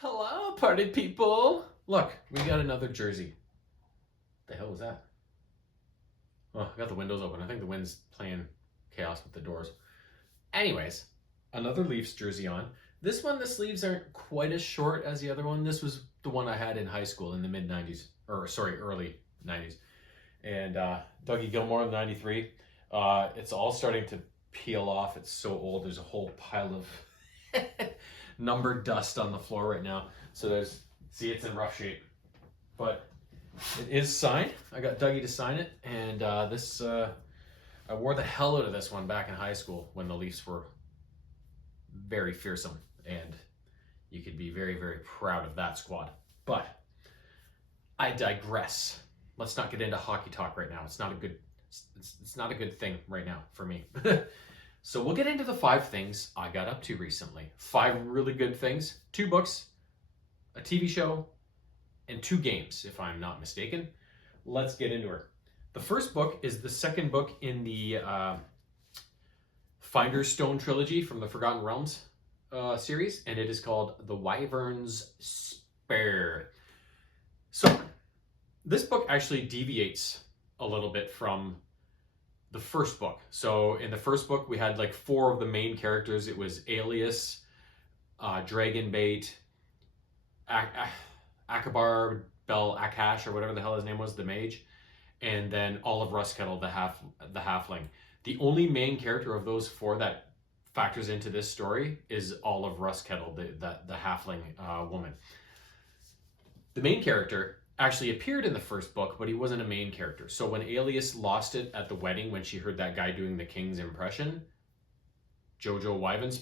Hello, party people. Look, we got another jersey. The hell was that? Oh, I got the windows open. I think the wind's playing chaos with the doors. Anyways, another Leafs jersey on. This one, the sleeves aren't quite as short as the other one. This was the one I had in high school in the mid 90s, or sorry, early 90s. And Dougie Gilmore, 93. It's all starting to peel off. It's so old. There's a whole pile of numbered dust on the floor right now. So see, it's in rough shape. But it is signed. I got Dougie to sign it. And I wore the hell out of this one back in high school when the Leafs were very fearsome. And you could be very, very proud of that squad. But I digress. Let's not get into hockey talk right now. It's not a good thing right now for me. So we'll get into the 5 things I got up to recently. 5 really good things. 2 books, a TV show, and 2 games, if I'm not mistaken. Let's get into her. The first book is the second book in the Finder's Stone trilogy from the Forgotten Realms series, and it is called The Wyvern's Spur. So this book actually deviates a little bit from the first book. So in the first book, we had like 4 of the main characters. It was Alias, Dragonbait, Akabar Bel Akash, or whatever the hell his name was, the mage, and then Olive Rustkettle, the halfling. The only main character of those 4 that factors into this story is Olive Rustkettle, the halfling woman. The main character actually appeared in the first book, but he wasn't a main character. So when Alias lost it at the wedding, when she heard that guy doing the king's impression, Jojo Wyvern,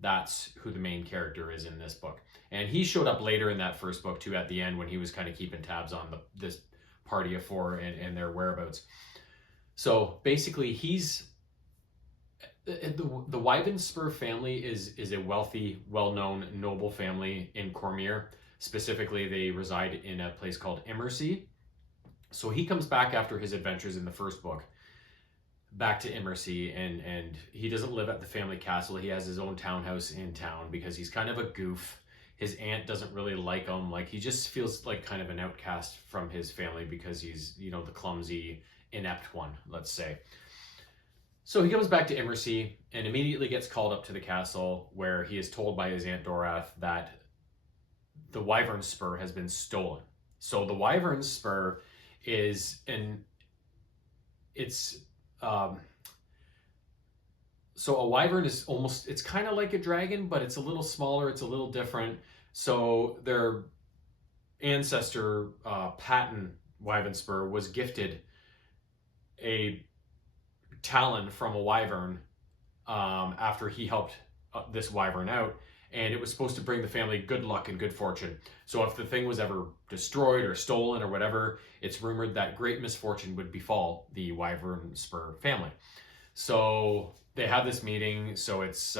that's who the main character is in this book. And he showed up later in that first book too, at the end, when he was kind of keeping tabs on this party of 4 and their whereabouts. So basically, he's the Wyvern family is a wealthy, well-known, noble family in Cormier. Specifically, they reside in a place called Immersea. So he comes back after his adventures in the first book, back to Immersea, and he doesn't live at the family castle. He has his own townhouse in town because he's kind of a goof. His aunt doesn't really like him. Like, he just feels like kind of an outcast from his family because he's, the clumsy, inept one, let's say. So he comes back to Immersea and immediately gets called up to the castle, where he is told by his Aunt Dorath that the Wyvern Spur has been stolen. So the Wyvern Spur is so a wyvern is it's kind of like a dragon, but it's a little smaller, it's a little different. So their ancestor, Patton Wyvern Spur, was gifted a talon from a wyvern after he helped this wyvern out. And it was supposed to bring the family good luck and good fortune. So if the thing was ever destroyed or stolen or whatever, it's rumored that great misfortune would befall the Wyvern Spur family. So they have this meeting. So it's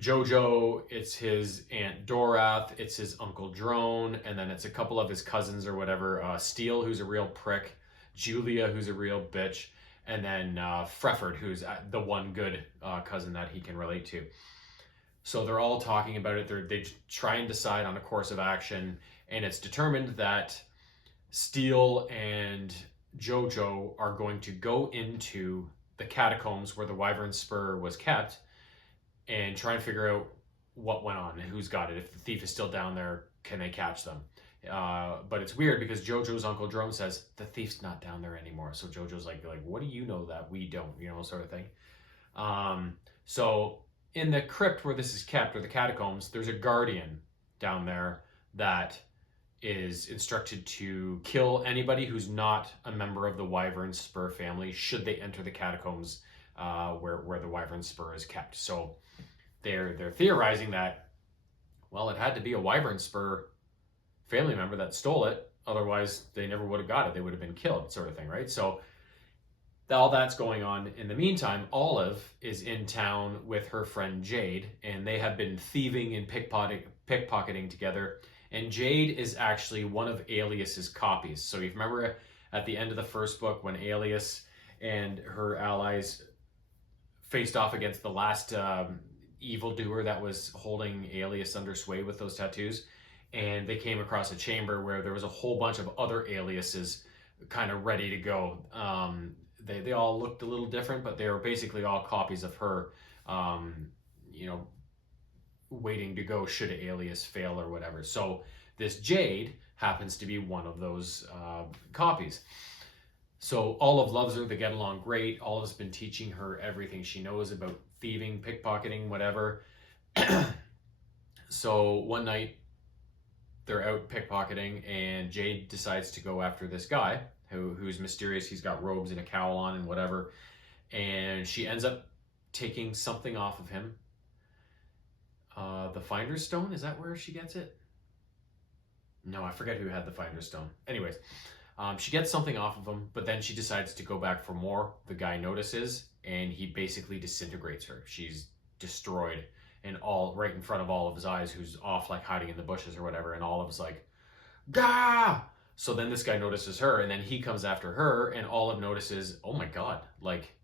Jojo, it's his Aunt Dorath, it's his Uncle Drone, and then it's a couple of his cousins or whatever. Steele, who's a real prick, Julia, who's a real bitch, and then Frefford, who's the one good cousin that he can relate to. So they're all talking about it. They try and decide on a course of action, and it's determined that Steele and Jojo are going to go into the catacombs where the Wyvern Spur was kept and try and figure out what went on and who's got it. If the thief is still down there, can they catch them? But it's weird because Jojo's Uncle Drone says the thief's not down there anymore. So Jojo's like, what do you know that we don't? Sort of thing. So in the crypt where this is kept, or the catacombs, there's a guardian down there that is instructed to kill anybody who's not a member of the Wyvern Spur family should they enter the catacombs where the Wyvern Spur is kept. So they're theorizing that, well, it had to be a Wyvern Spur family member that stole it, otherwise they never would have got it. They would have been killed, sort of thing, right? So all that's going on. In the meantime, Olive is in town with her friend Jade, and they have been thieving and pickpocketing together. And Jade is actually one of Alias's copies. So you remember at the end of the first book when Alias and her allies faced off against the last evildoer that was holding Alias under sway with those tattoos, and they came across a chamber where there was a whole bunch of other aliases kind of ready to go. They all looked a little different, but they were basically all copies of her, you know, waiting to go should Alias fail or whatever. So this Jade happens to be one of those copies. So Olive loves her. They get along great. Olive's been teaching her everything she knows about thieving, pickpocketing, whatever. So one night they're out pickpocketing, and Jade decides to go after this guy who's mysterious. He's got robes and a cowl on and whatever. And she ends up taking something off of him. The Finder's Stone, is that where she gets it? No, I forget who had the Finder's Stone. Anyways, she gets something off of him, but then she decides to go back for more. The guy notices, and he basically disintegrates her. She's destroyed, and all right in front of all of his eyes, who's off like hiding in the bushes or whatever, and Olive's like, "Gah!" So then this guy notices her, and then he comes after her, and Olive notices, oh my god, like,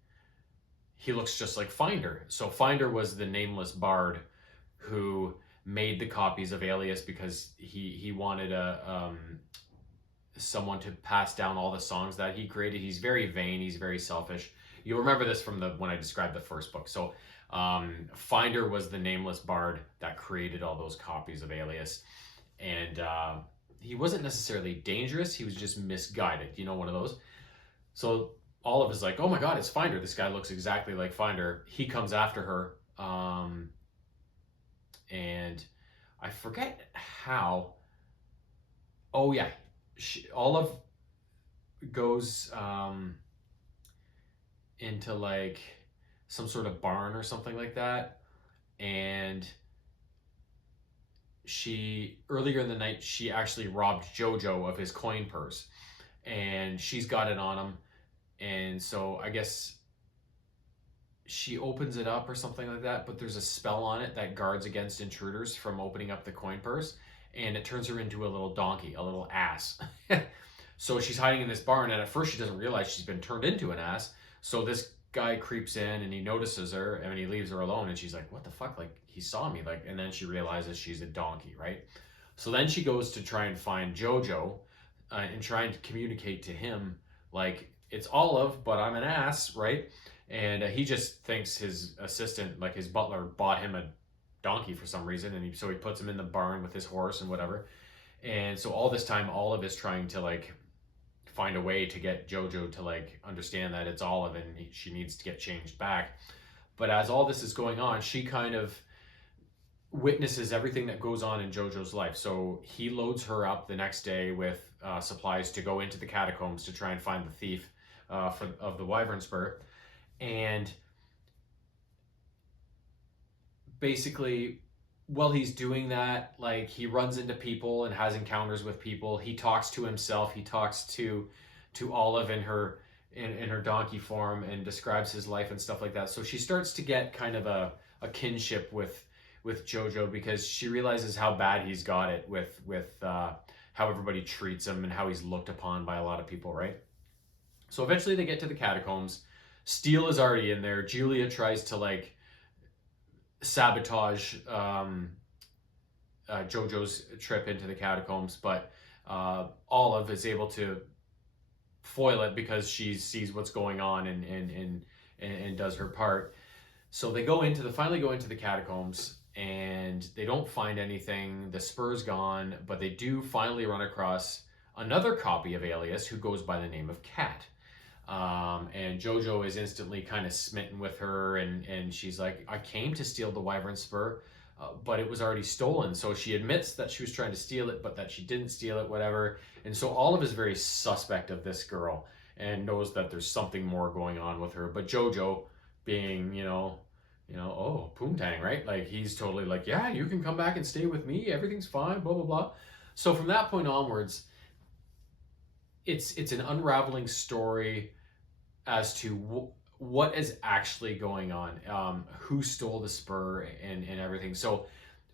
he looks just like Finder. So Finder was the nameless bard who made the copies of Alias because he wanted someone to pass down all the songs that he created. He's very vain, he's very selfish. You'll remember this from when I described the first book. So Finder was the nameless bard that created all those copies of Alias, and he wasn't necessarily dangerous, he was just misguided, you know, one of those. So Olive is like, oh my god, it's Finder, this guy looks exactly like Finder. He comes after her, and I forget how. Oh yeah, Olive goes into like some sort of barn or something like that, and earlier in the night she actually robbed Jojo of his coin purse, and she's got it on him, and so I guess she opens it up or something like that, but there's a spell on it that guards against intruders from opening up the coin purse, and it turns her into a little donkey, a little ass. So she's hiding in this barn, and at first she doesn't realize she's been turned into an ass. So this guy creeps in and he notices her, and he leaves her alone, and she's like, what the fuck, like, he saw me, like, and then she realizes she's a donkey, right? So then she goes to try and find Jojo, and try and communicate to him, like, it's Olive, but I'm an ass, right? And he just thinks his assistant, like his butler, bought him a donkey for some reason, and so he puts him in the barn with his horse and whatever. And so all this time Olive is trying to like find a way to get Jojo to like understand that it's Olive and she needs to get changed back. But as all this is going on, she kind of witnesses everything that goes on in Jojo's life. So he loads her up the next day with supplies to go into the catacombs to try and find the thief of the Wyvern Spur. And basically, while he's doing that, like, he runs into people and has encounters with people. He talks to himself. He talks to Olive in her donkey form and describes his life and stuff like that. So she starts to get kind of a kinship with Jojo, because she realizes how bad he's got it with how everybody treats him and how he's looked upon by a lot of people, right? So eventually they get to the catacombs. Steele is already in there. Julia tries to like sabotage Jojo's trip into the catacombs, but Olive is able to foil it because she sees what's going on and does her part. So they finally go into the catacombs, and they don't find anything. The Spur's gone, but they do finally run across another copy of Alias who goes by the name of Cat. And Jojo is instantly kind of smitten with her, and she's like, I came to steal the Wyvern Spur, but it was already stolen. So she admits that she was trying to steal it, but that she didn't steal it, whatever. And so Olive is very suspect of this girl and knows that there's something more going on with her. But Jojo, being, oh, Poontang, right? Like, he's totally like, yeah, you can come back and stay with me. Everything's fine, blah, blah, blah. So from that point onwards, it's an unraveling story as to what is actually going on, who stole the Spur and everything. So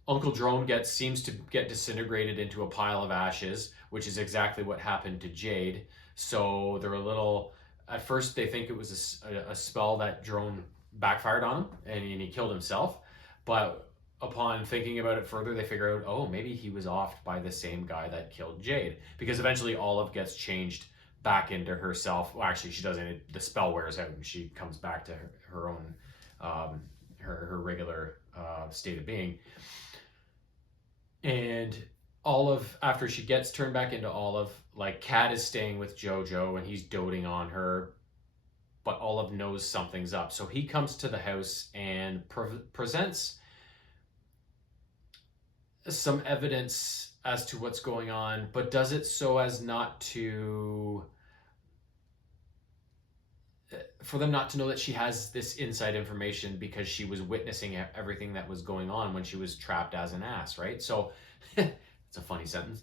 Uncle Drone seems to get disintegrated into a pile of ashes, which is exactly what happened to Jade. So they're at first they think it was a spell that Drone backfired on him, and he killed himself. But upon thinking about it further, they figure out, oh, maybe he was offed by the same guy that killed Jade. Because eventually Olive gets changed back into herself. Well, actually, she doesn't. The spell wears out and she comes back to her own, her regular state of being. And Olive, after she gets turned back into Olive, like Kat is staying with Jojo and he's doting on her, but Olive knows something's up. So he comes to the house and presents some evidence as to what's going on, but does it so as not to, for them not to know that she has this inside information because she was witnessing everything that was going on when she was trapped as an ass, right? So it's a funny sentence.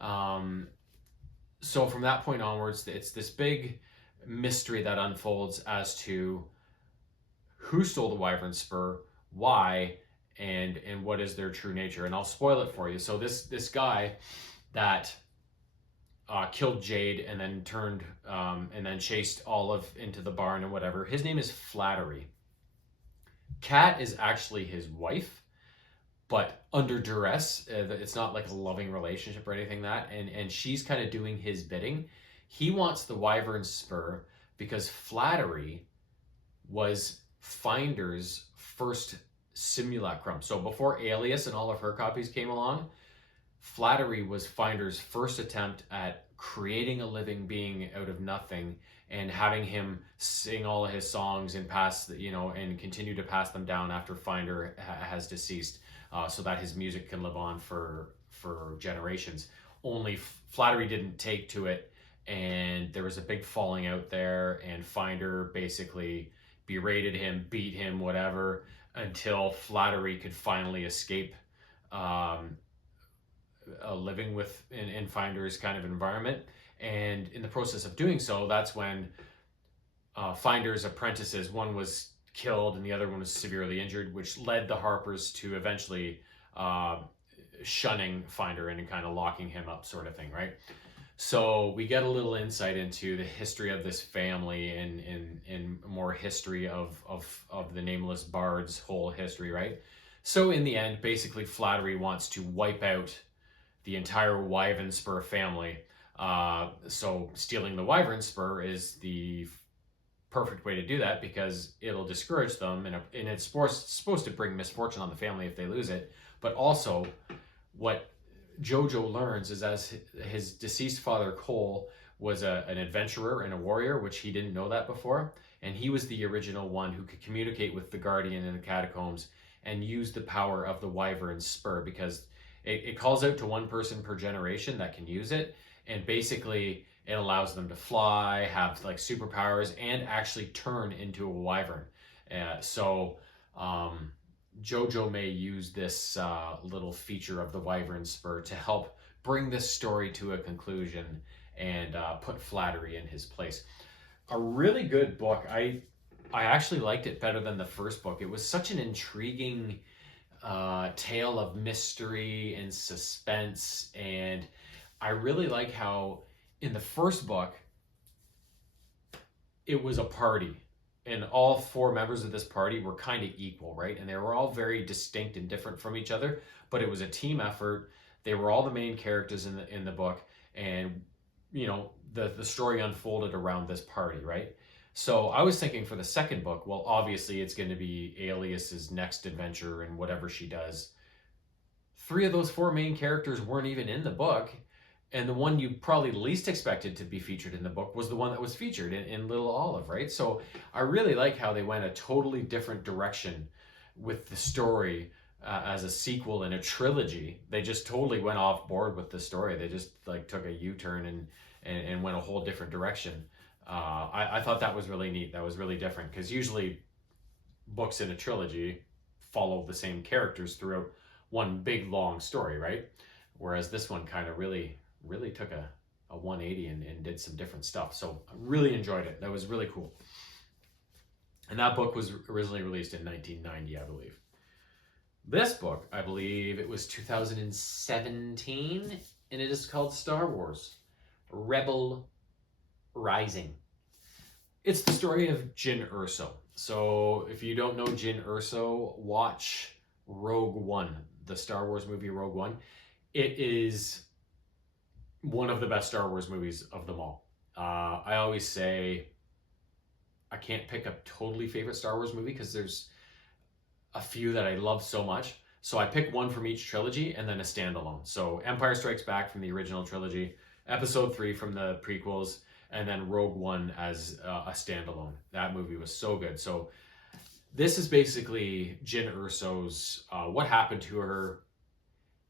So from that point onwards, it's this big mystery that unfolds as to who stole the Wyvern Spur, why, and what is their true nature. And I'll spoil it for you. So this guy that killed Jade and then turned and then chased Olive into the barn and whatever, his name is Flattery. Kat is actually his wife, but under duress. It's not like a loving relationship or anything and she's kind of doing his bidding. He wants the Wyvern Spur because Flattery was Finder's first simulacrum. So before Alias and all of her copies came along, Flattery was Finder's first attempt at creating a living being out of nothing and having him sing all of his songs and pass, and continue to pass them down after Finder has deceased, so that his music can live on for generations. Only Flattery didn't take to it, and there was a big falling out there, and Finder basically berated him, beat him, whatever, until Flattery could finally escape living in Finder's kind of environment. And in the process of doing so, that's when Finder's apprentices, one was killed and the other one was severely injured, which led the Harpers to eventually shunning Finder and kind of locking him up, sort of thing, right? So we get a little insight into the history of this family and more history of the Nameless Bard's whole history, right? So in the end, basically Flattery wants to wipe out the entire Wyvern Spur family. So stealing the Wyvern Spur is the perfect way to do that because it'll discourage them, and it's supposed to bring misfortune on the family if they lose it. But also, what Jojo learns is as his deceased father Cole was an adventurer and a warrior, which he didn't know that before, and he was the original one who could communicate with the Guardian in the catacombs and use the power of the Wyvern Spur, because it calls out to one person per generation that can use it, and basically it allows them to fly, have like superpowers, and actually turn into a wyvern. So Jojo may use this little feature of the Wyvern Spur to help bring this story to a conclusion and put Flattery in his place. A really good book. I actually liked it better than the first book. It was such an intriguing tale of mystery and suspense, and I really like how in the first book it was a party and all four members of this party were kind of equal, right? And they were all very distinct and different from each other, but it was a team effort. They were all the main characters in the book, and the story unfolded around this party, right? So I was thinking for the second book, well, obviously it's going to be Alias's next adventure and whatever she does. 3 of those 4 main characters weren't even in the book, and the one you probably least expected to be featured in the book was the one that was featured in Little Olive, right? So I really like how they went a totally different direction with the story as a sequel in a trilogy. They just totally went off board with the story. They just like took a U-turn and went a whole different direction. I thought that was really neat. That was really different, because usually books in a trilogy follow the same characters throughout one big long story, right? Whereas this one kind of really took a 180 and did some different stuff. So I really enjoyed it. That was really cool. And that book was originally released in 1990, I believe. This book, I believe it was 2017, and it is called Star Wars Rebel Rising. It's the story of Jyn Erso. So if you don't know Jyn Erso, watch Rogue One, the Star Wars movie Rogue One. It is one of the best Star Wars movies of them all. I always say I can't pick a totally favorite Star Wars movie because there's a few that I love so much. So I pick one from each trilogy and then a standalone. So Empire Strikes Back from the original trilogy, Episode 3 from the prequels, and then Rogue One as a standalone. That movie was so good. So this is basically Jyn Erso's what happened to her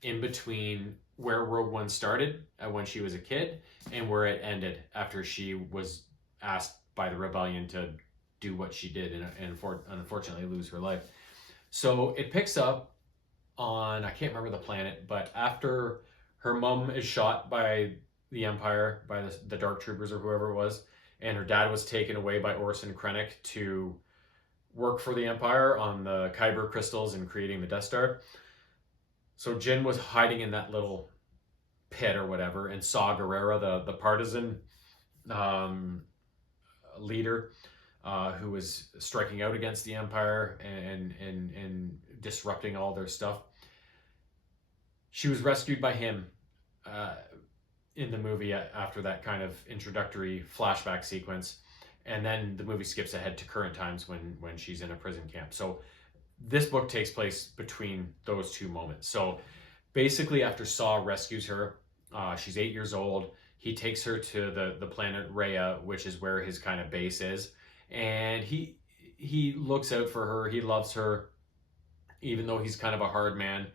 in between where Rogue One started when she was a kid and where it ended after she was asked by the rebellion to do what she did and unfortunately lose her life. So it picks up on, I can't remember the planet, but after her mom is shot by the Empire, by the Dark Troopers or whoever it was, and her dad was taken away by Orson Krennic to work for the Empire on the Kyber crystals and creating the Death Star. So Jyn was hiding in that little pit or whatever, and saw Gerrera, the partisan leader, who was striking out against the Empire and disrupting all their stuff. She was rescued by him in the movie after that kind of introductory flashback sequence, and then the movie skips ahead to current times when she's in a prison camp. So this book takes place between those two moments. So basically, after Saw rescues her, she's 8 years old. He takes her to the planet Rhea, which is where his kind of base is, and he looks out for her. He loves her, even though he's kind of a hard man.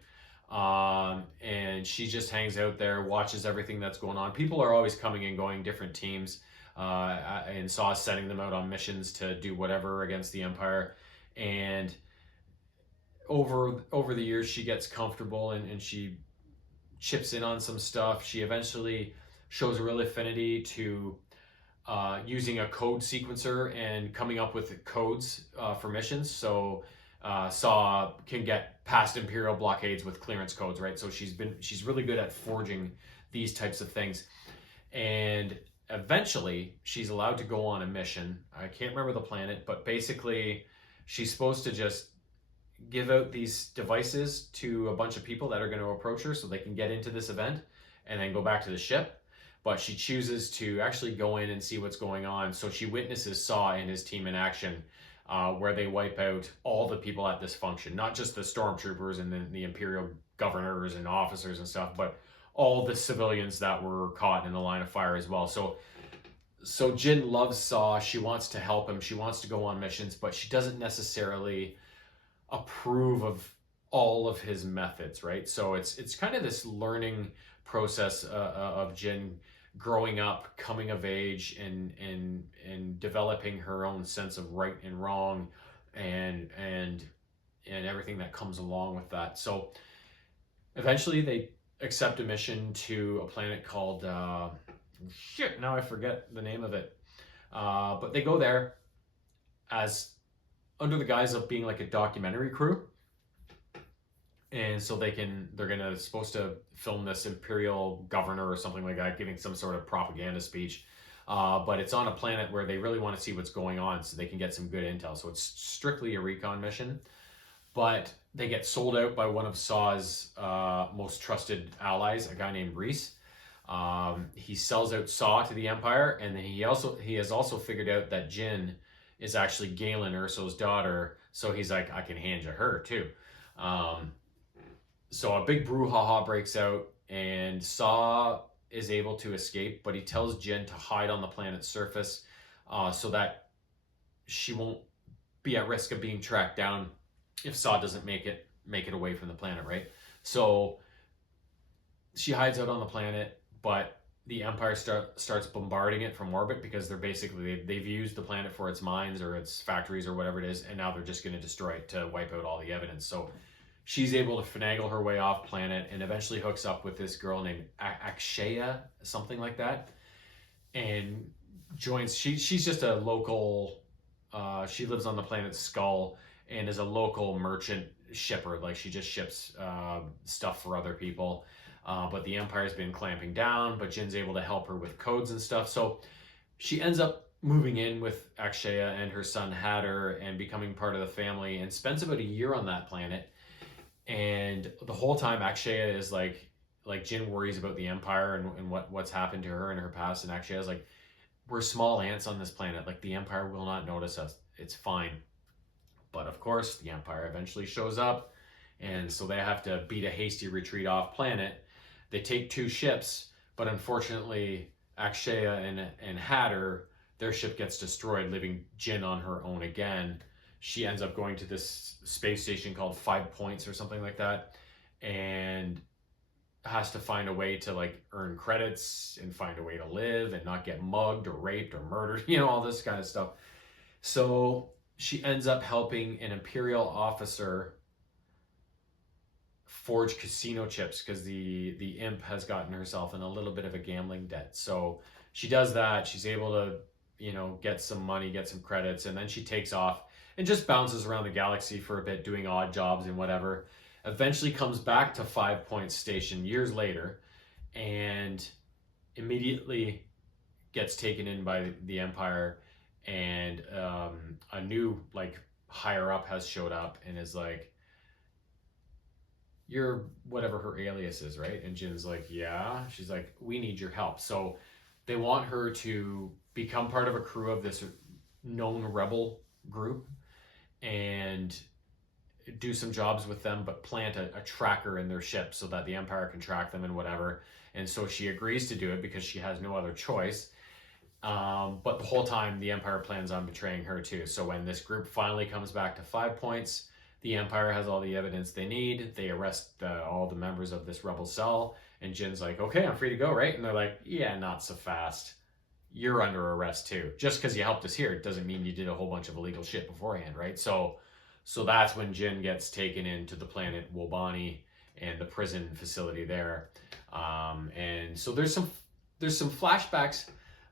And she just hangs out there, watches everything that's going on. People are always coming and going, different teams, and Saw sending them out on missions to do whatever against the Empire. And over the years, she gets comfortable and she chips in on some stuff. She eventually shows a real affinity to using a code sequencer and coming up with codes for missions. So Saw can get past Imperial blockades with clearance codes, right? So she's really good at forging these types of things. And eventually she's allowed to go on a mission. I can't remember the planet, but basically she's supposed to just give out these devices to a bunch of people that are going to approach her so they can get into this event and then go back to the ship. But she chooses to actually go in and see what's going on. So she witnesses Saw and his team in action, where they wipe out all the people at this function, not just the stormtroopers and the Imperial governors and officers and stuff, but all the civilians that were caught in the line of fire as well. So Jyn loves Saw. She wants to help him. She wants to go on missions, but she doesn't necessarily approve of all of his methods, right? So it's kind of this learning process of Jyn growing up, coming of age, and developing her own sense of right and wrong, and everything that comes along with that. So eventually they accept a mission to a planet called now I forget the name of it, but they go there as under the guise of being like a documentary crew. And so they're supposed to film this Imperial governor or something like that, giving some sort of propaganda speech. But it's on a planet where they really want to see what's going on so they can get some good intel. So it's strictly a recon mission. But they get sold out by one of Saw's most trusted allies, a guy named Reese. He sells out Saw to the Empire, and then he has also figured out that Jyn is actually Galen Erso's daughter. So he's like, I can hand you her too. So a big brouhaha breaks out, and Saw is able to escape, but he tells Jyn to hide on the planet's surface so that she won't be at risk of being tracked down if Saw doesn't make it away from the planet, right? So she hides out on the planet, but the Empire starts bombarding it from orbit because they've used the planet for its mines or its factories or whatever it is, and now they're just going to destroy it to wipe out all the evidence. So she's able to finagle her way off planet and eventually hooks up with this girl named Akshaya, something like that, and joins. She's just a local. She lives on the planet Skull and is a local merchant shipper. Like she just ships stuff for other people. But the Empire's been clamping down. But Jin's able to help her with codes and stuff. So she ends up moving in with Akshaya and her son Hatter and becoming part of the family, and spends about a year on that planet. And the whole time, Akshaya is like Jin worries about the Empire and what's happened to her in her past, and Akshaya is like, we're small ants on this planet. Like the Empire will not notice us. It's fine. But of course, the Empire eventually shows up, and so they have to beat a hasty retreat off planet. They take 2 ships, but unfortunately, Akshaya and Hatter, their ship gets destroyed, leaving Jin on her own again. She ends up going to this space station called 5 Points or something like that, and has to find a way to like earn credits and find a way to live and not get mugged or raped or murdered, all this kind of stuff. So she ends up helping an Imperial officer forge casino chips because the imp has gotten herself in a little bit of a gambling debt. So she does that. She's able to, get some money, get some credits, and then she takes off and just bounces around the galaxy for a bit, doing odd jobs and whatever. Eventually comes back to 5 Points Station years later, and immediately gets taken in by the Empire, and a new like higher up has showed up and is like, you're whatever her alias is, right? And Jin's like, yeah. She's like, we need your help. So they want her to become part of a crew of this known rebel group and do some jobs with them, but plant a tracker in their ship so that the Empire can track them and whatever. And so she agrees to do it because she has no other choice. But the whole time, the Empire plans on betraying her too. So when this group finally comes back to 5 Points, the Empire has all the evidence they need. They arrest all the members of this rebel cell, and Jin's like, okay, I'm free to go, right? And they're like, yeah, not so fast. You're under arrest too. Just because you helped us here doesn't mean you did a whole bunch of illegal shit beforehand, right? So that's when Jin gets taken into the planet Wobani and the prison facility there. And so there's some flashbacks,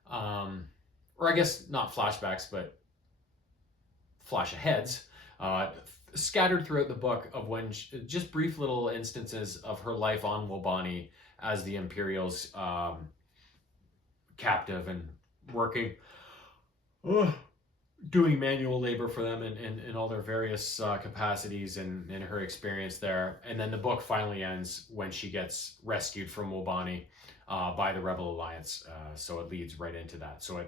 or I guess not flashbacks, but flash aheads, scattered throughout the book of when just brief little instances of her life on Wobani as the Imperial's captive and working, doing manual labor for them in all their various capacities and her experience there. And then the book finally ends when she gets rescued from Wobani by the Rebel Alliance. So it leads right into that. So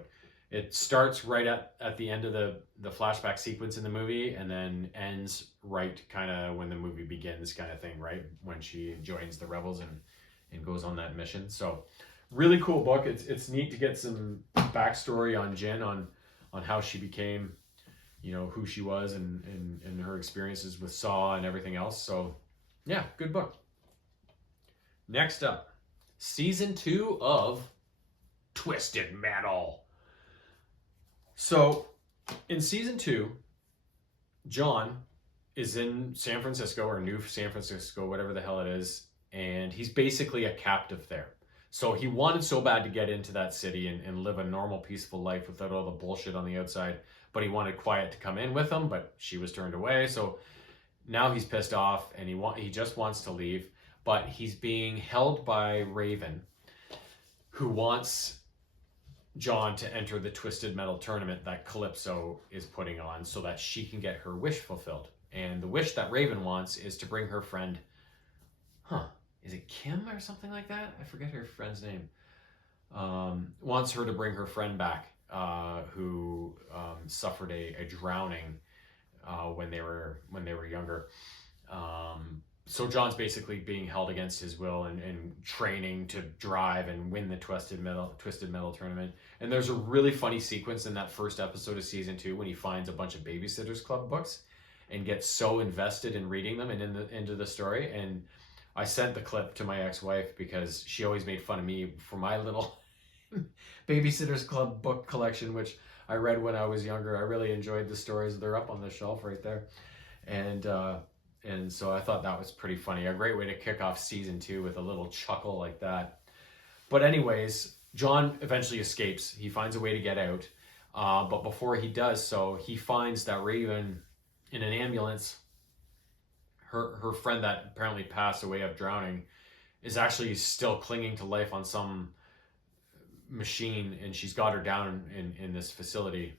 it starts right at the end of the flashback sequence in the movie, and then ends right kind of when the movie begins, kind of thing, right? When she joins the rebels and goes on that mission. So really cool book. It's neat to get some backstory on Jin, on how she became, who she was and her experiences with Saw and everything else. So yeah, good book. Next up, season 2 of Twisted Metal. So in season 2, John is in San Francisco, or New San Francisco, whatever the hell it is, and he's basically a captive there. So he wanted so bad to get into that city and live a normal, peaceful life without all the bullshit on the outside, but he wanted Quiet to come in with him, but she was turned away. So now he's pissed off, and he just wants to leave, but he's being held by Raven, who wants John to enter the Twisted Metal tournament that Calypso is putting on so that she can get her wish fulfilled. And the wish that Raven wants is to bring her friend, is it Kim or something like that? I forget her friend's name. Wants her to bring her friend back, who suffered a drowning when they were younger. So John's basically being held against his will and training to drive and win the Twisted Metal tournament. And there's a really funny sequence in that first episode of season 2 when he finds a bunch of Babysitters Club books and gets so invested in reading them and into the story. And I sent the clip to my ex-wife because she always made fun of me for my little Babysitters Club book collection, which I read when I was younger. I really enjoyed the stories. They're up on the shelf right there. And so I thought that was pretty funny. A great way to kick off season 2 with a little chuckle like that. But anyways, John eventually escapes. He finds a way to get out. But before he does so, he finds that Raven in an ambulance, her friend that apparently passed away of drowning, is actually still clinging to life on some machine, and she's got her down in this facility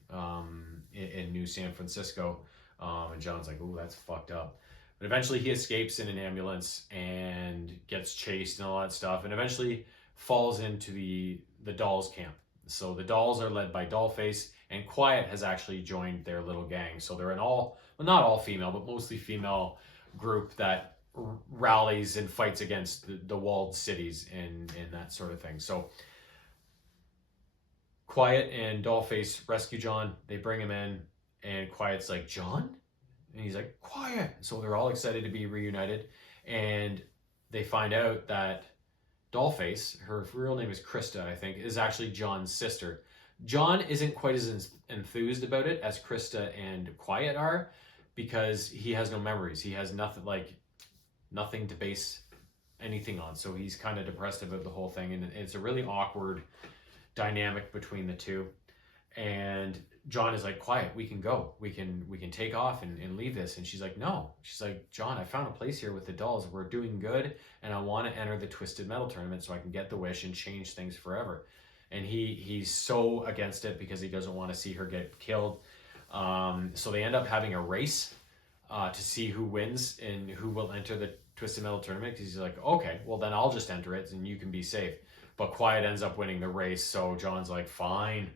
in New San Francisco. And John's like, "Ooh, that's fucked up." But eventually he escapes in an ambulance and gets chased and all that stuff, and eventually falls into the dolls camp. So the dolls are led by Dollface, and Quiet has actually joined their little gang. So they're an all, well, not all female, but mostly female group that rallies and fights against the walled cities and that sort of thing. So Quiet and Dollface rescue John. They bring him in, and Quiet's like, John? And he's like, Quiet. So they're all excited to be reunited. And they find out that Dollface, her real name is Krista, I think, is actually John's sister. John isn't quite as enthused about it as Krista and Quiet are, because he has no memories. He has nothing to base anything on. So he's kind of depressed about the whole thing. And it's a really awkward dynamic between the two. And John is like, Quiet, we can go. We can take off and leave this. And she's like, no. She's like, John, I found a place here with the dolls. We're doing good, and I want to enter the Twisted Metal tournament so I can get the wish and change things forever. And he's so against it because he doesn't want to see her get killed. So they end up having a race to see who wins and who will enter the Twisted Metal tournament. Because he's like, okay, well then I'll just enter it and you can be safe. But Quiet ends up winning the race. So John's like, fine,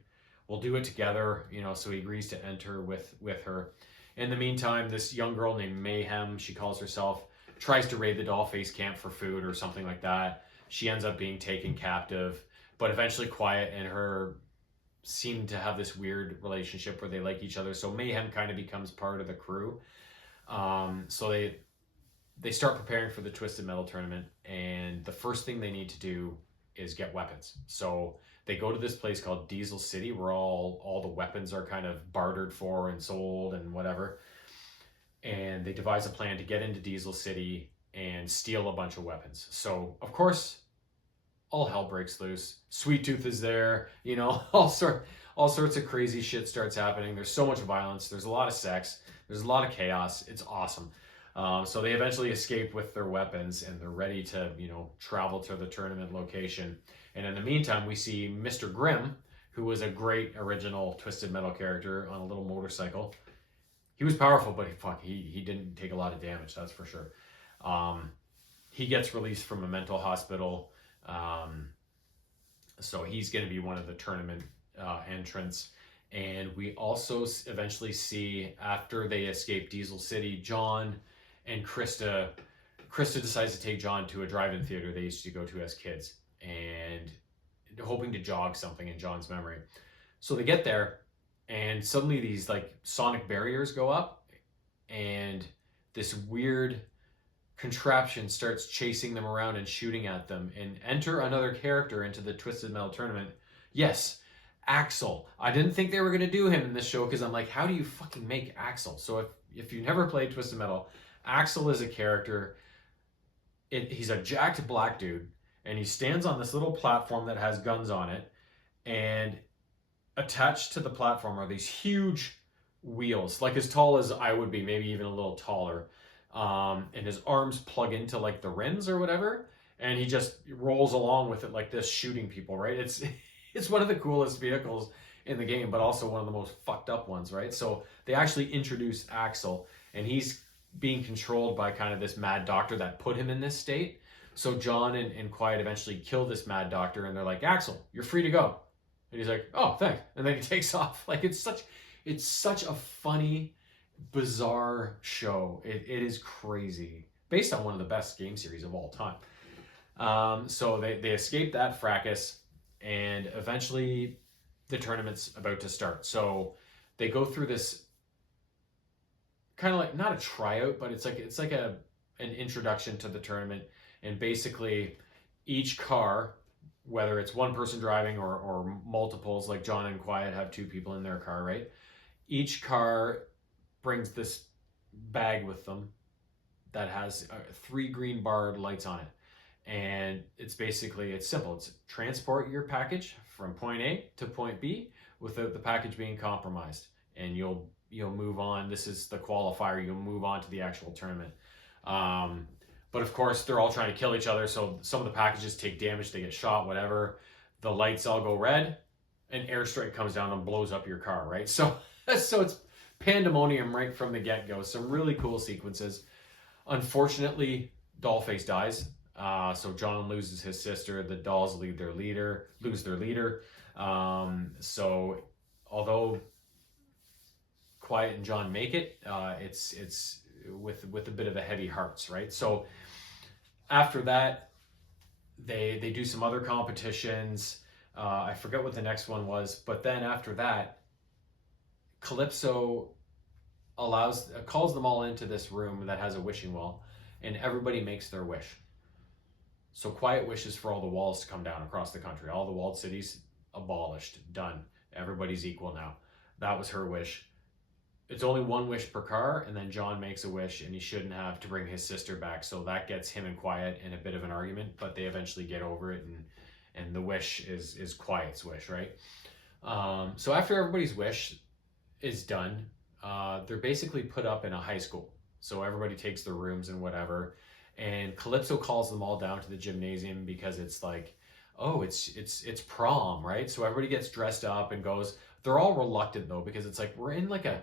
we'll do it together. So he agrees to enter with her. In the meantime, this young girl named Mayhem, she calls herself, tries to raid the Dollface camp for food or something like that. She ends up being taken captive. But eventually Quiet and her seem to have this weird relationship where they like each other. So Mayhem kind of becomes part of the crew. So they start preparing for the Twisted Metal tournament, and the first thing they need to do is get weapons. So they go to this place called Diesel City, where all the weapons are kind of bartered for and sold and whatever. And they devise a plan to get into Diesel City and steal a bunch of weapons. So of course, all hell breaks loose. Sweet Tooth is there, all sorts of crazy shit starts happening. There's so much violence. There's a lot of sex. There's a lot of chaos. It's awesome. So they eventually escape with their weapons, and they're ready to, travel to the tournament location. And in the meantime, we see Mr. Grimm, who was a great original Twisted Metal character on a little motorcycle. He was powerful, but he didn't take a lot of damage, that's for sure. He gets released from a mental hospital. So he's going to be one of the tournament entrants. And we also eventually see, after they escape Diesel City, John and Krista decides to take John to a drive-in theater they used to go to as kids, and hoping to jog something in John's memory. So they get there, and suddenly these sonic barriers go up, and this weird contraption starts chasing them around and shooting at them. And enter another character into the Twisted Metal tournament. Yes, Axel. I didn't think they were going to do him in this show, because I'm like, how do you fucking make Axel? So if you've never played Twisted Metal, Axel is a character. He's a jacked black dude, and he stands on this little platform that has guns on it, and attached to the platform are these huge wheels, like as tall as I would be, maybe even a little taller. And his arms plug into the rims or whatever, and he just rolls along with it like this, shooting people, right? It's one of the coolest vehicles in the game, but also one of the most fucked up ones, right? So they actually introduce Axel, and he's being controlled by kind of this mad doctor that put him in this state. So John and Quiet eventually kill this mad doctor, and they're like, Axel, you're free to go. And he's like, oh, thanks. And then he takes off. It's such a funny, bizarre show. It is crazy, based on one of the best game series of all time. So they escape that fracas, and eventually the tournament's about to start. So they go through this kind of not a tryout, but it's like an introduction to the tournament. And basically each car, whether it's one person driving or multiples, like John and Quiet have two people in their car, right? Each car brings this bag with them that has 3 green barred lights on it. And it's simple. It's transport your package from point A to point B without the package being compromised, and you'll move on. This is the qualifier. You'll move on to the actual tournament. But of course, they're all trying to kill each other, so some of the packages take damage, they get shot, whatever. The lights all go red, an airstrike comes down and blows up your car, right? So it's pandemonium right from the get-go. Some really cool sequences. Unfortunately, Dollface dies. So John loses his sister. The dolls lose their leader. So although Quiet and John make it, it's with a bit of a heavy hearts, right? So after that, they do some other competitions. I forget what the next one was, but then after that, Calypso calls them all into this room that has a wishing well, and everybody makes their wish. So Quiet wishes for all the walls to come down across the country, all the walled cities abolished, done. Everybody's equal now. That was her wish. It's only one wish per car, and then John makes a wish, and he shouldn't have, to bring his sister back. So that gets him and Quiet in a bit of an argument, but they eventually get over it, and the wish is Quiet's wish, right? So after everybody's wish is done, they're basically put up in a high school. So everybody takes their rooms and whatever, and Calypso calls them all down to the gymnasium because it's like, oh, it's prom, right? So everybody gets dressed up and goes. They're all reluctant though, because it's like, we're in like a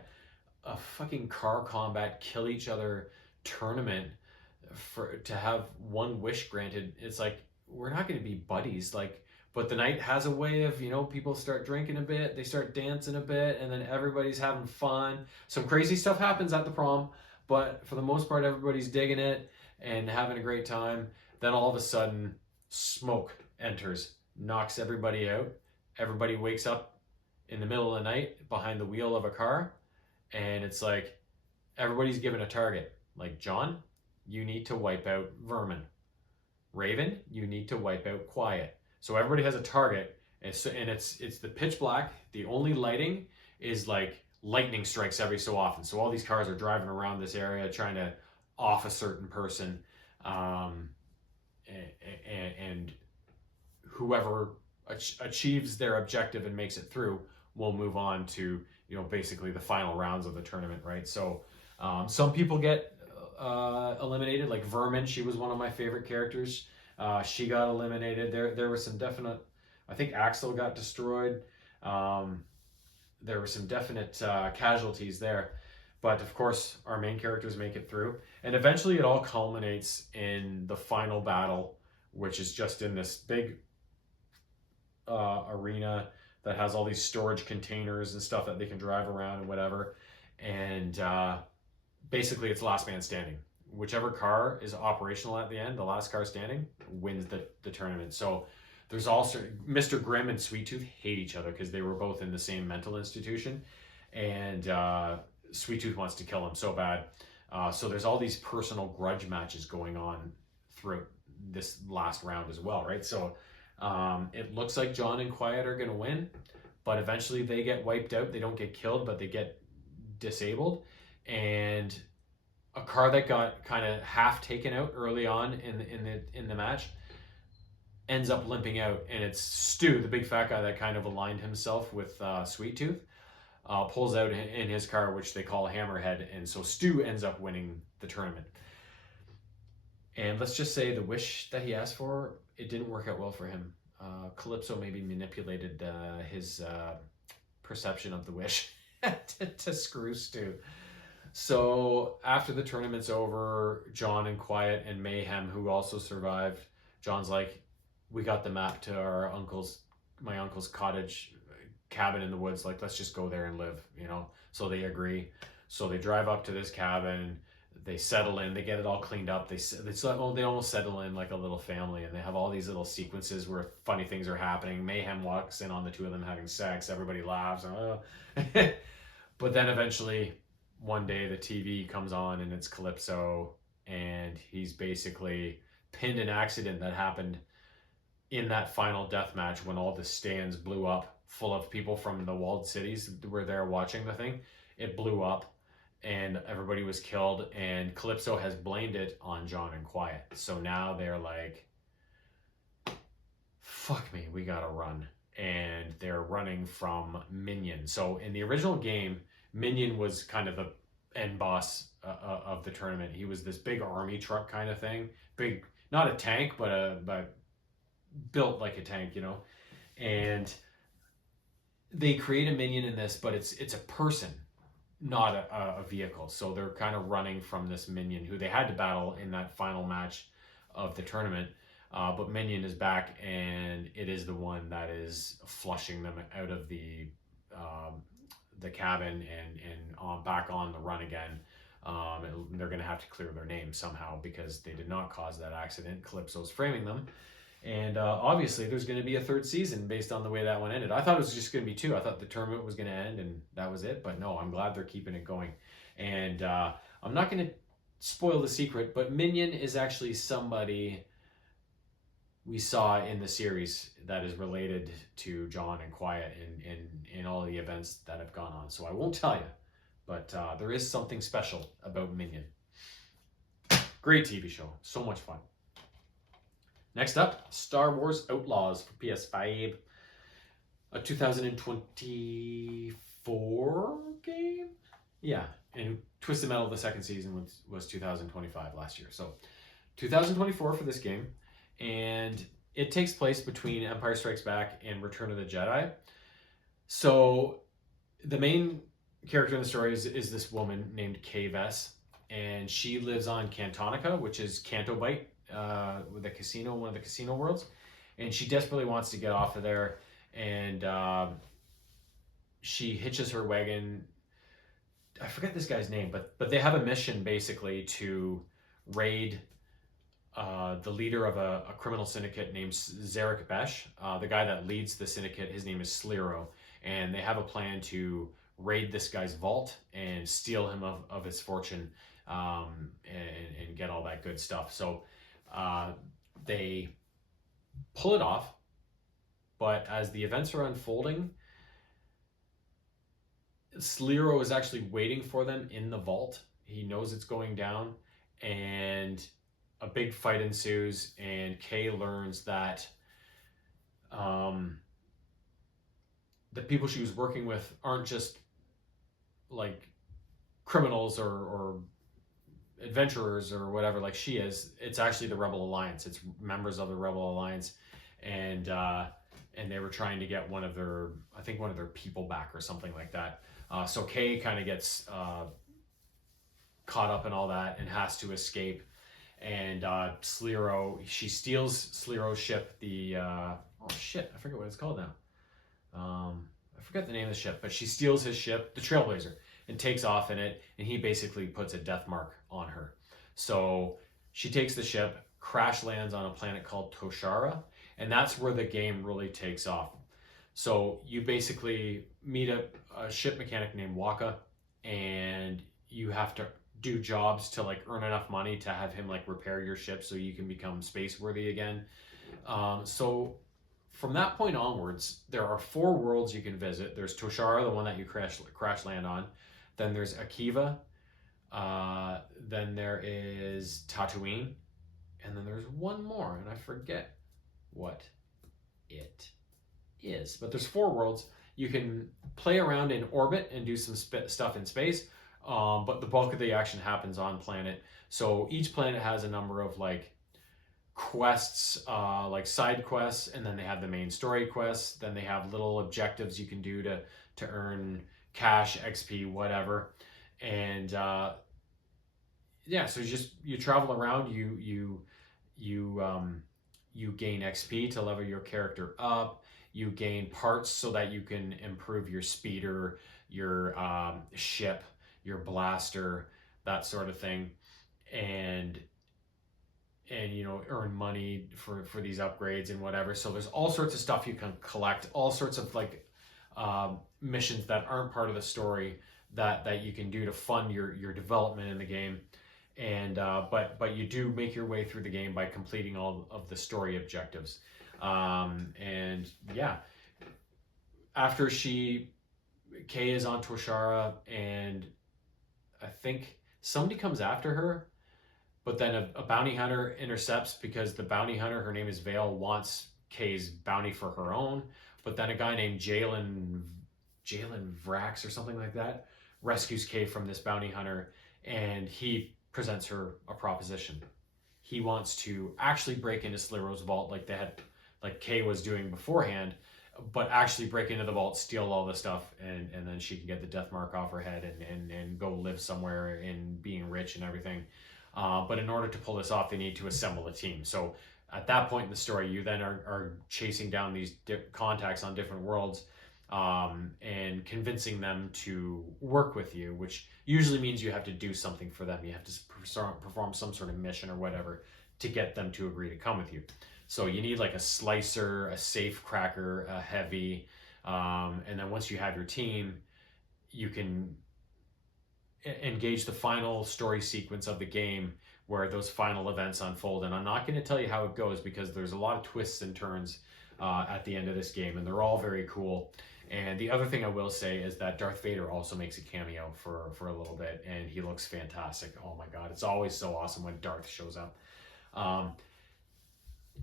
fucking car combat, kill each other tournament to have one wish granted. It's like, we're not going to be buddies, like. But the night has a way of, people start drinking a bit, they start dancing a bit, and then everybody's having fun. Some crazy stuff happens at the prom, but for the most part, everybody's digging it and having a great time. Then all of a sudden, smoke enters, knocks everybody out. Everybody wakes up in the middle of the night behind the wheel of a car, and it's like, everybody's given a target. Like, John, you need to wipe out Vermin. Raven, you need to wipe out Quiet. So everybody has a target, and it's the pitch black. The only lighting is like lightning strikes every so often. So all these cars are driving around this area trying to off a certain person, and whoever achieves their objective and makes it through will move on to basically the final rounds of the tournament, right? So some people get eliminated, like Vermin. She was one of my favorite characters. She got eliminated. There was some definite. I think Axel got destroyed. There were some definite casualties there, but of course our main characters make it through, and eventually it all culminates in the final battle, which is just in this big arena that has all these storage containers and stuff that they can drive around and whatever, and basically it's last man standing. Whichever car is operational at the end, the last car standing, wins the tournament. So there's also Mr. Grimm and Sweet Tooth hate each other because they were both in the same mental institution, and Sweet Tooth wants to kill him so bad. So there's all these personal grudge matches going on throughout this last round as well, right? So it looks like John and Quiet are going to win, but eventually they get wiped out. They don't get killed, but they get disabled, and a car that got kind of half taken out early on in the match ends up limping out, and it's Stu, the big fat guy that kind of aligned himself with Sweet Tooth, pulls out in his car, which they call Hammerhead, and so Stu ends up winning the tournament. And let's just say the wish that he asked for, it didn't work out well for him. Calypso maybe manipulated his perception of the wish to screw Stu. So after the tournament's over, John and Quiet and Mayhem, who also survived, John's like, we got the map to my uncle's cottage cabin in the woods. Like, let's just go there and live, So they agree. So they drive up to this cabin. They settle in. They get it all cleaned up. They almost settle in like a little family, and they have all these little sequences where funny things are happening. Mayhem walks in on the two of them having sex. Everybody laughs. But then eventually, one day the TV comes on and it's Calypso, and he's basically pinned an accident that happened in that final death match when all the stands blew up full of people from the walled cities were there watching the thing. It blew up and everybody was killed, and Calypso has blamed it on John and Quiet. So now they're like, fuck me, we gotta run. And they're running from Minion. So in the original game, Minion was kind of the end boss of the tournament. He was this big army truck kind of thing. Big, not a tank, but built like a tank, And they create a Minion in this, but it's a person. not a vehicle. So they're kind of running from this minion who they had to battle in that final match of the tournament. But Minion is back, and it is the one that is flushing them out of the cabin and back on the run again. They're going to have to clear their name somehow because they did not cause that accident. Calypso's framing them. And obviously, there's going to be a third season based on the way that one ended. I thought it was just going to be two. I thought the tournament was going to end and that was it. But no, I'm glad they're keeping it going. And I'm not going to spoil the secret, but Minion is actually somebody we saw in the series that is related to John and Quiet in all the events that have gone on. So I won't tell you, but there is something special about Minion. Great TV show. So much fun. Next up, Star Wars Outlaws for PS5. A 2024 game? Yeah, and Twisted Metal, the second season, was 2025 last year. So 2024 for this game. And it takes place between Empire Strikes Back and Return of the Jedi. So the main character in the story is this woman named Kay Vess, and she lives on Cantonica, which is Canto Bight, with a casino, one of the casino worlds, and she desperately wants to get off of there, and she hitches her wagon. I forget this guy's name, but they have a mission basically to raid the leader of a criminal syndicate named Zarek Besh. The guy that leads the syndicate, his name is Slero, and they have a plan to raid this guy's vault and steal him of his fortune, and get all that good stuff. So they pull it off, but as the events are unfolding, Slero is actually waiting for them in the vault. He knows it's going down, and a big fight ensues, and Kay learns that the people she was working with aren't just like criminals or adventurers or whatever like she is. It's actually the Rebel Alliance. It's members of the Rebel Alliance, and they were trying to get one of their people back or something like that. So Kay kind of gets caught up in all that and has to escape. And she steals Slero's ship, I forget what it's called now. I forget the name of the ship, but she steals his ship, the Trailblazer, and takes off in it, and he basically puts a death mark on her. So she takes the ship, crash lands on a planet called Toshara, and that's where the game really takes off. So you basically meet a ship mechanic named Waka, and you have to do jobs to like earn enough money to have him like repair your ship so you can become space worthy again. So from that point onwards, there are 4 worlds you can visit. There's Toshara, the one that you crash land on. Then there's Akiva. Then there is Tatooine. And then there's one more, and I forget what it is. But there's 4 worlds. You can play around in orbit and do some stuff in space. But the bulk of the action happens on planet. So each planet has a number of like quests, like side quests, and then they have the main story quests. Then they have little objectives you can do to earn cash, XP, whatever. And yeah, so you travel around. You gain XP to level your character up. You gain parts so that you can improve your speeder, your ship, your blaster, that sort of thing, and earn money for these upgrades and whatever. So there's all sorts of stuff you can collect, all sorts of like missions that aren't part of the story that you can do to fund your development in the game. And but you do make your way through the game by completing all of the story objectives. And yeah, after Kay is on Toshara, and I think somebody comes after her, but then a bounty hunter intercepts because the bounty hunter, her name is Vale, wants Kay's bounty for her own. But then a guy named Jalen Vrax or something like that rescues Kay from this bounty hunter, and he presents her a proposition. He wants to actually break into Slero's vault like Kay was doing beforehand, but actually break into the vault, steal all the stuff, and then she can get the death mark off her head and go live somewhere in being rich and everything. But in order to pull this off, they need to assemble a team. So at that point in the story, you then are chasing down these contacts on different worlds, and convincing them to work with you, which usually means you have to do something for them. You have to perform some sort of mission or whatever to get them to agree to come with you. So you need like a slicer, a safe cracker, a heavy, and then once you have your team, you can engage the final story sequence of the game where those final events unfold. And I'm not going to tell you how it goes because there's a lot of twists and turns at the end of this game, and they're all very cool. And the other thing I will say is that Darth Vader also makes a cameo for a little bit, and he looks fantastic. Oh my God, it's always so awesome when Darth shows up.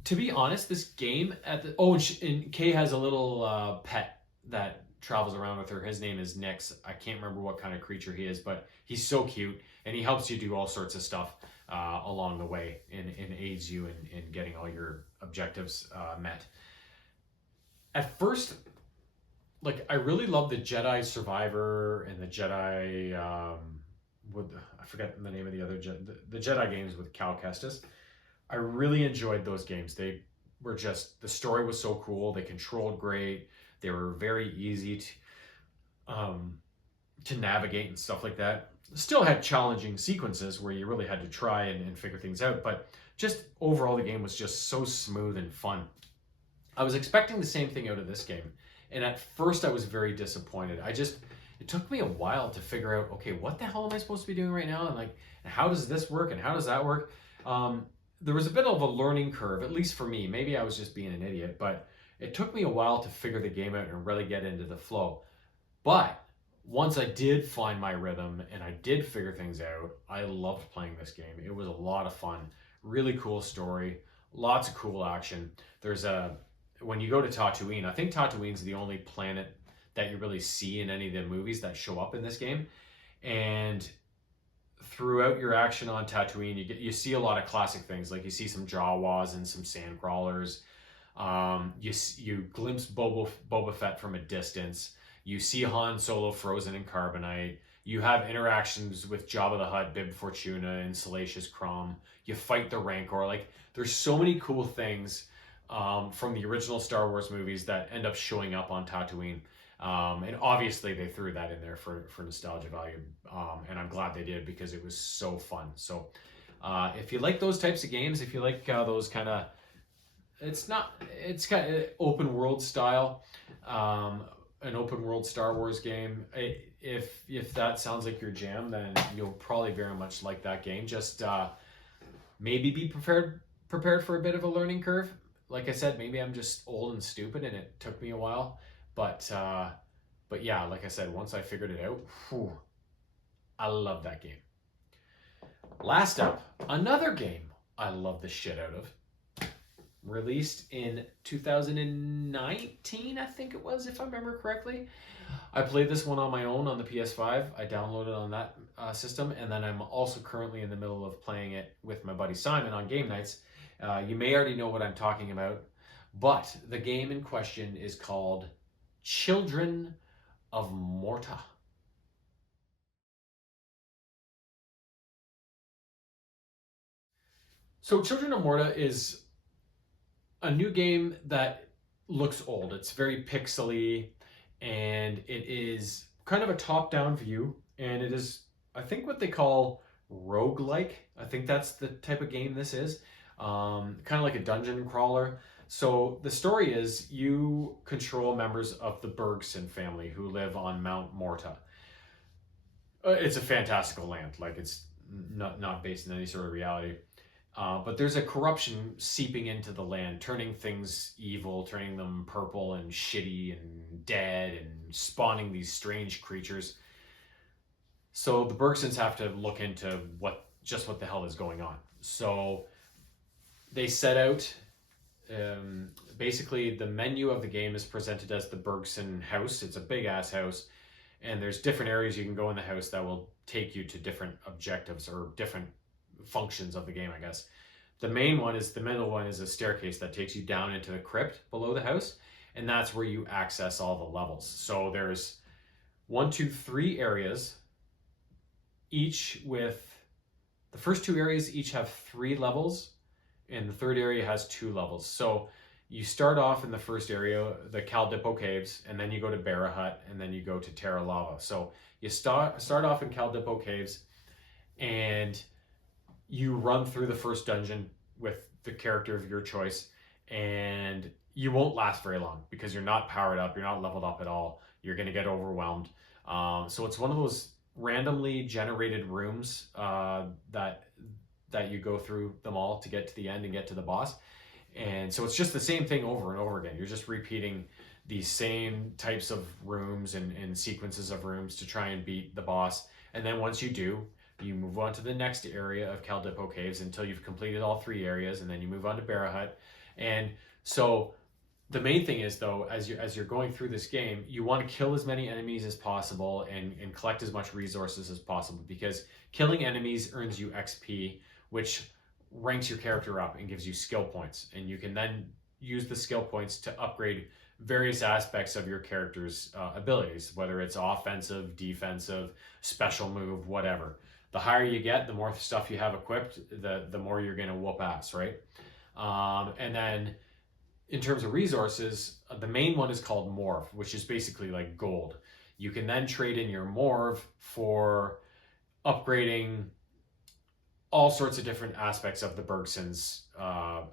To be honest, this game and Kay has a little pet that travels around with her. His name is Nyx. I can't remember what kind of creature he is, but he's so cute, and he helps you do all sorts of stuff along the way, and aids you in getting all your objectives met. At first, like, I really love the Jedi Survivor and the Jedi I forget the name of the other the Jedi games with Cal Kestis. I really enjoyed those games. They were just, the story was so cool. They controlled great. They were very easy to navigate and stuff like that. Still had challenging sequences where you really had to try and figure things out, but just overall the game was just so smooth and fun. I was expecting the same thing out of this game, and at first I was very disappointed. It took me a while to figure out, okay, what the hell am I supposed to be doing right now? And how does this work and how does that work? There was a bit of a learning curve, at least for me. Maybe I was just being an idiot, but it took me a while to figure the game out and really get into the flow. But once I did find my rhythm and I did figure things out, I loved playing this game. It was a lot of fun. Really cool story. Lots of cool action. When you go to Tatooine, I think Tatooine's the only planet that you really see in any of the movies that show up in this game. And throughout your action on Tatooine, you see a lot of classic things. Like you see some Jawas and some sand crawlers. You glimpse Boba Fett from a distance. You see Han Solo frozen in carbonite. You have interactions with Jabba the Hutt, Bib Fortuna, and Salacious Crumb. You fight the Rancor. Like, there's so many cool things from the original Star Wars movies that end up showing up on Tatooine. And obviously they threw that in there for nostalgia value. And I'm glad they did because it was so fun. So if you like those types of games, if you like those kind of, it's kind of open world style, an open world Star Wars game. If that sounds like your jam, then you'll probably very much like that game. Just maybe be prepared for a bit of a learning curve. Like I said, maybe I'm just old and stupid and it took me a while. But yeah, like I said, once I figured it out, I love that game. Last up, another game I love the shit out of. Released in 2019, I think it was, if I remember correctly. I played this one on my own on the PS5. I downloaded on that system, and then I'm also currently in the middle of playing it with my buddy Simon on game nights. You may already know what I'm talking about, but the game in question is called Children of Morta. So Children of Morta is a new game that looks old. It's very pixely, and it is kind of a top-down view, and it is, I think, what they call roguelike. I think that's the type of game this is. Kind of like a dungeon crawler. So the story is you control members of the Bergson family who live on Mount Morta. It's a fantastical land, like it's not based in any sort of reality. But there's a corruption seeping into the land, turning things evil, turning them purple and shitty and dead and spawning these strange creatures. So the Bergsons have to look into what the hell is going on. So they set out, basically the menu of the game is presented as the Bergson house. It's a big ass house. And there's different areas you can go in the house that will take you to different objectives or different functions of the game, I guess. The middle one is a staircase that takes you down into the crypt below the house. and that's where you access all the levels. So there's 1, 2, 3 areas, each with the first 2 areas each have 3 levels, and the third area has 2 levels. So you start off in the first area, the Caldipo Caves, and then you go to Barra Hut, and then you go to Terra Lava. So you start off in Caldipo Caves, and you run through the first dungeon with the character of your choice, and you won't last very long because you're not powered up, you're not leveled up at all. You're going to get overwhelmed. So it's one of those randomly generated rooms that you go through them all to get to the end and get to the boss. And so it's just the same thing over and over again. You're just repeating these same types of rooms and sequences of rooms to try and beat the boss. And then once you do, you move on to the next area of Caldipo Caves until you've completed all 3 areas, and then you move on to Barra Hut. And so the main thing is, though, as you're going through this game, you want to kill as many enemies as possible and collect as much resources as possible, because killing enemies earns you XP, which ranks your character up and gives you skill points. And you can then use the skill points to upgrade various aspects of your character's abilities, whether it's offensive, defensive, special move, whatever. The higher you get, the more stuff you have equipped, the more you're going to whoop ass, right? And then in terms of resources, the main one is called Morv, which is basically like gold. You can then trade in your Morv for upgrading all sorts of different aspects of the Bergson's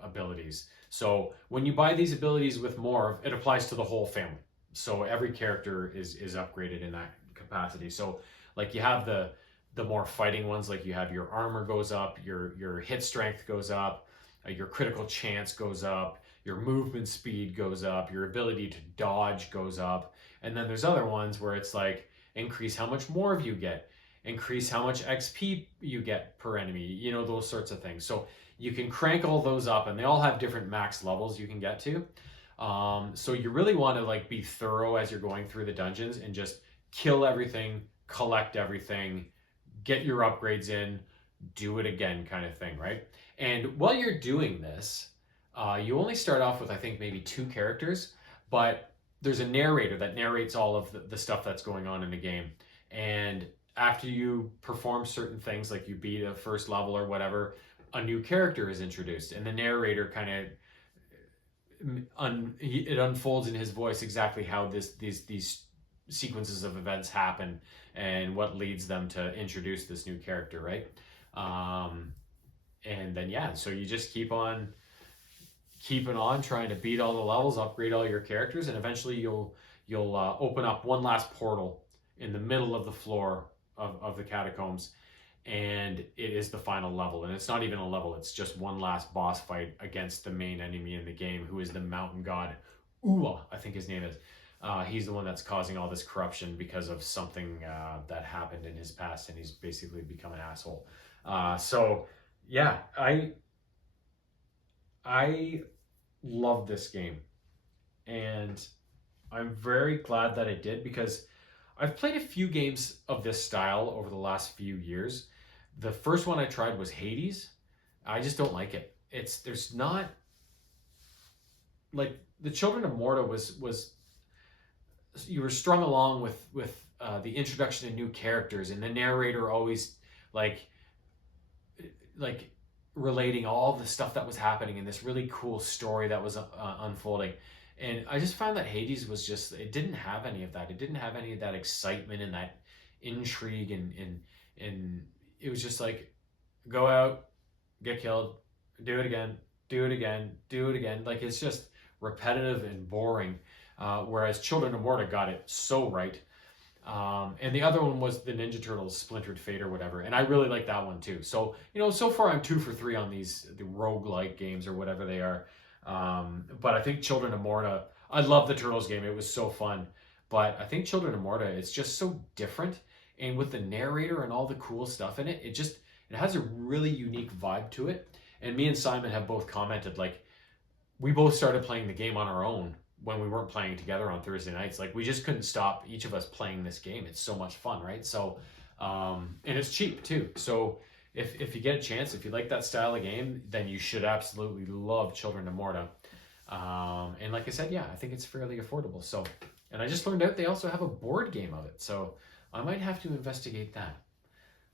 abilities. So when you buy these abilities with Morv, it applies to the whole family. So every character is upgraded in that capacity. So like you have the more fighting ones, like you have your armor goes up, your hit strength goes up, your critical chance goes up, your movement speed goes up, your ability to dodge goes up. And then there's other ones where it's like increase how much Morv you get, increase how much XP you get per enemy, you know, those sorts of things. So you can crank all those up, and they all have different max levels you can get to. So you really want to like be thorough as you're going through the dungeons and just kill everything, collect everything, get your upgrades in, do it again kind of thing, right? And while you're doing this, you only start off with, I think, maybe 2 characters, but there's a narrator that narrates all of the stuff that's going on in the game. And after you perform certain things, like you beat a first level or whatever, a new character is introduced, and the narrator kind of it unfolds in his voice exactly how these sequences of events happen and what leads them to introduce this new character, right? And then so you just keep on keeping on trying to beat all the levels, upgrade all your characters, and eventually you'll open up one last portal in the middle of the floor of the catacombs, and it is the final level. And it's not even a level, it's just one last boss fight against the main enemy in the game, who is the mountain god Ua, I think his name is. He's the one that's causing all this corruption because of something that happened in his past, and he's basically become an asshole. So yeah, I love this game, and I'm very glad that I did, because I've played a few games of this style over the last few years. The first one I tried was Hades. I just don't like it. There's not, like, the Children of Morta was you were strung along with the introduction of new characters, and the narrator always like relating all the stuff that was happening in this really cool story that was unfolding. And I just found that Hades was just, it didn't have any of that. It didn't have any of that excitement and that intrigue, and it was just like, go out, get killed, do it again, do it again, do it again. Like, it's just repetitive and boring. Whereas Children of Morta got it so right. And the other one was the Ninja Turtles Splintered Fate or whatever, and I really like that one too. So, you know, so far I'm 2 for 3 on the roguelike games or whatever they are. But I think Children of Morta, I love the Turtles game, it was so fun. But I think Children of Morta, it's just so different, and with the narrator and all the cool stuff in it, it has a really unique vibe to it. And me and Simon have both commented, like, we both started playing the game on our own when we weren't playing together on Thursday nights. Like, we just couldn't stop each of us playing this game. It's so much fun, right? So, and it's cheap too. So if you get a chance, if you like that style of game, then you should absolutely love Children of Morta. And like I said, yeah, I think it's fairly affordable. So, and I just learned out they also have a board game of it. So I might have to investigate that.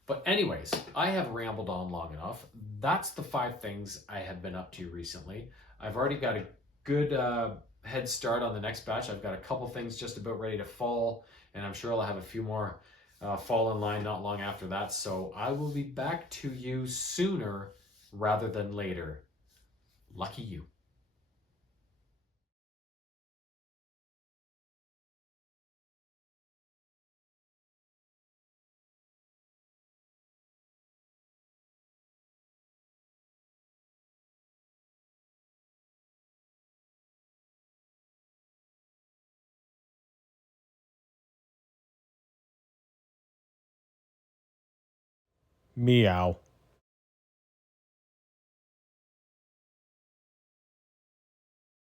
But anyways, I have rambled on long enough. That's the 5 things I have been up to recently. I've already got a good head start on the next batch. I've got a couple things just about ready to fall, and I'm sure I'll have a few more fall in line not long after that. So I will be back to you sooner rather than later. Lucky you. Meow.